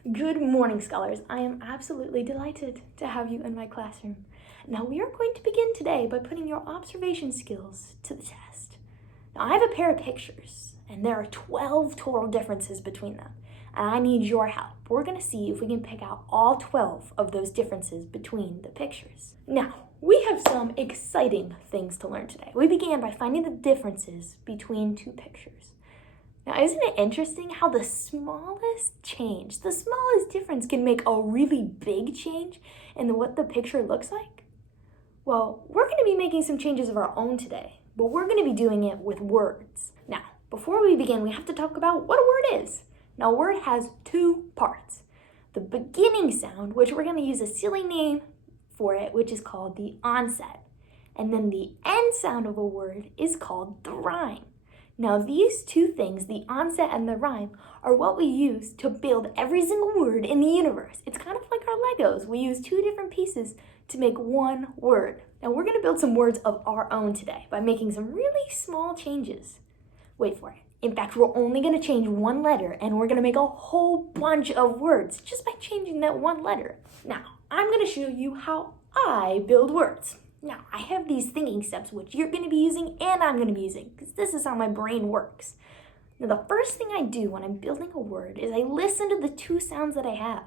Good morning, scholars. I am absolutely delighted to have you in my classroom. Now, we are going to begin today by putting your observation skills to the test. Now, I have a pair of pictures, and there are 12 total differences between them, and I need your help. We're going to see if we can pick out all 12 of those differences between the pictures. Now, we have some exciting things to learn today. We began by finding the differences between two pictures. Now, isn't it interesting how the smallest change, the smallest difference can make a really big change in what the picture looks like? Well, we're going to be making some changes of our own today, but we're going to be doing it with words. Now, before we begin, we have to talk about what a word is. Now, a word has two parts. The beginning sound, which we're going to use a silly name for it, which is called the onset. And then the end sound of a word is called the rime. Now, these two things, the onset and the rime, are what we use to build every single word in the universe. It's kind of like our Legos. We use two different pieces to make one word. Now, we're going to build some words of our own today by making some really small changes. Wait for it. In fact, we're only going to change one letter, and we're going to make a whole bunch of words just by changing that one letter. Now, I'm going to show you how I build words. Now, I have these thinking steps, which you're going to be using and I'm going to be using, because this is how my brain works. Now, the first thing I do when I'm building a word is I listen to the two sounds that I have,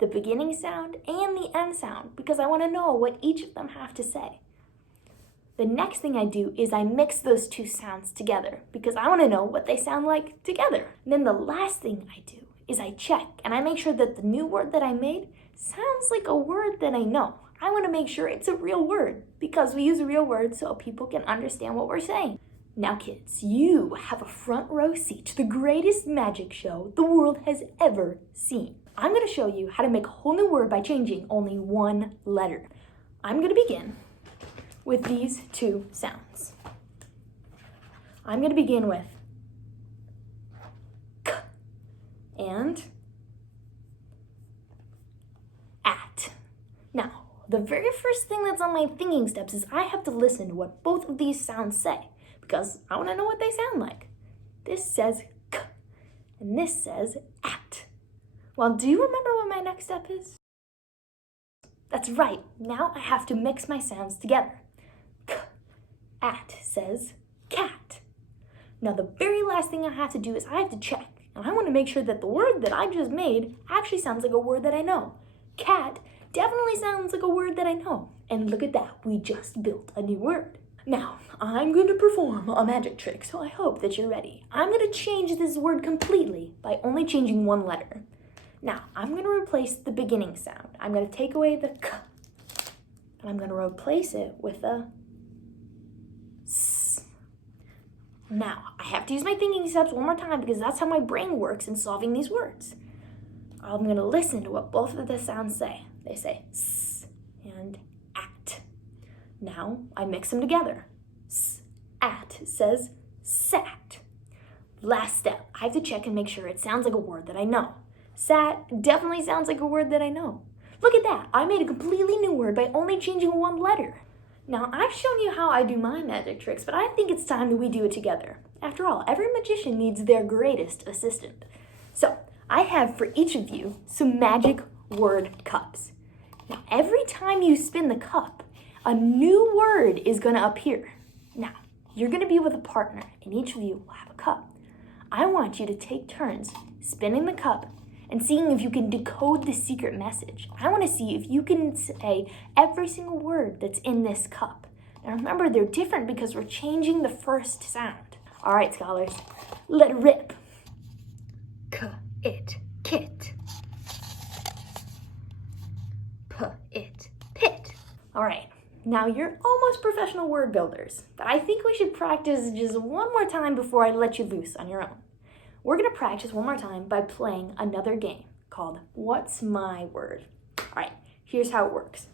the beginning sound and the end sound, because I want to know what each of them have to say. The next thing I do is I mix those two sounds together, because I want to know what they sound like together. And then the last thing I do is I check, and I make sure that the new word that I made sounds like a word that I know. I want to make sure it's a real word, because we use real words so people can understand what we're saying. Now, kids, you have a front row seat to the greatest magic show the world has ever seen. I'm going to show you how to make a whole new word by changing only one letter. I'm going to begin with these two sounds. I'm going to begin with k and at. Now, the very first thing that's on my thinking steps is I have to listen to what both of these sounds say, because I want to know what they sound like. This says k, and this says at. Well, do you remember what my next step is? That's right, now I have to mix my sounds together. K, at says cat. Now, the very last thing I have to do is I have to check, and I want to make sure that the word that I just made actually sounds like a word that I know. Cat definitely sounds like a word that I know. And look at that, we just built a new word. Now, I'm going to perform a magic trick, so I hope that you're ready. I'm going to change this word completely by only changing one letter. Now, I'm going to replace the beginning sound. I'm going to take away the k, and I'm going to replace it with a s. Now, I have to use my thinking steps one more time because that's how my brain works in solving these words. I'm going to listen to what both of the sounds say. They say s and at. Now I mix them together. S, at says sat. Last step, I have to check and make sure it sounds like a word that I know. Sat definitely sounds like a word that I know. Look at that, I made a completely new word by only changing one letter. Now, I've shown you how I do my magic tricks, but I think it's time that we do it together. After all, every magician needs their greatest assistant. So, I have for each of you some magic word cups. Now, every time you spin the cup, a new word is going to appear. Now, you're going to be with a partner, and each of you will have a cup. I want you to take turns spinning the cup and seeing if you can decode the secret message. I want to see if you can say every single word that's in this cup. Now, remember, they're different because we're changing the first sound. All right, scholars, let it rip. It, kit. It, pit. All right, now you're almost professional word builders, but I think we should practice just one more time before I let you loose on your own. We're gonna practice one more time by playing another game called What's My Word? All right, here's how it works.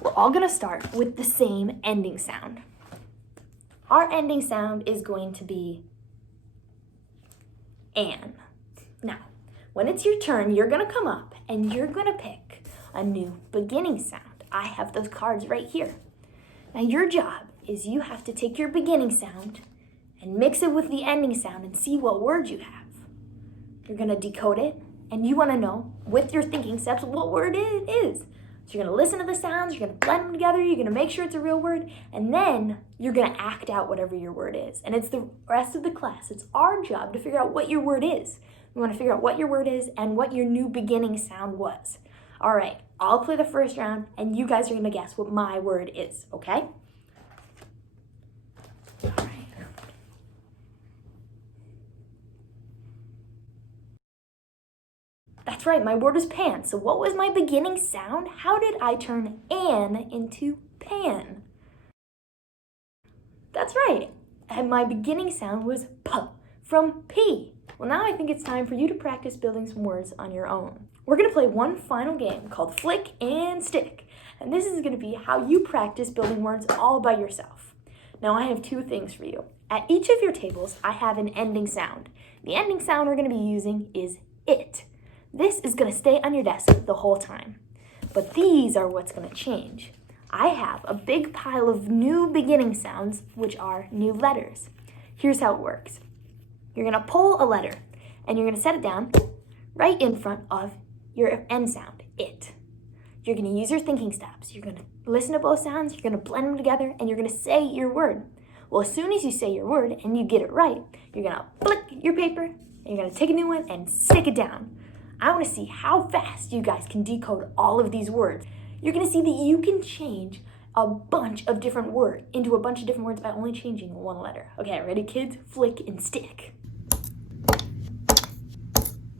We're all gonna start with the same ending sound. Our ending sound is going to be an. Now, when it's your turn, you're going to come up and you're going to pick a new beginning sound. I have those cards right here. Now, your job is you have to take your beginning sound and mix it with the ending sound and see what word you have. You're going to decode it and you want to know, with your thinking steps, what word it is. So you're going to listen to the sounds, you're going to blend them together, you're going to make sure it's a real word, and then you're going to act out whatever your word is. And it's the rest of the class. It's our job to figure out what your word is. We want to figure out what your word is and what your new beginning sound was. All right, I'll play the first round, and you guys are going to guess what my word is, okay? All right. That's right, my word was pan. So what was my beginning sound? How did I turn an into pan? That's right, and my beginning sound was p, from P. Well, now I think it's time for you to practice building some words on your own. We're gonna play one final game called Flick and Stick, and this is gonna be how you practice building words all by yourself. Now I have two things for you. At each of your tables, I have an ending sound. The ending sound we're gonna be using is it. This is gonna stay on your desk the whole time. But these are what's gonna change. I have a big pile of new beginning sounds, which are new letters. Here's how it works. You're gonna pull a letter, and you're gonna set it down right in front of your end sound, it. You're gonna use your thinking steps. You're gonna listen to both sounds, you're gonna blend them together, and you're gonna say your word. Well, as soon as you say your word and you get it right, you're gonna flick your paper, and you're gonna take a new one and stick it down. I wanna see how fast you guys can decode all of these words. You're gonna see that you can change a bunch of different words into a bunch of different words by only changing one letter. Okay, ready kids? Flick and stick.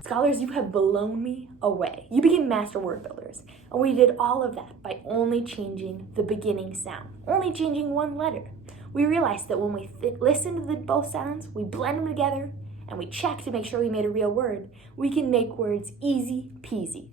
Scholars, you have blown me away. You became master word builders, and we did all of that by only changing the beginning sound, only changing one letter. We realized that when we listen to both sounds, we blend them together, and we check to make sure we made a real word, we can make words easy peasy.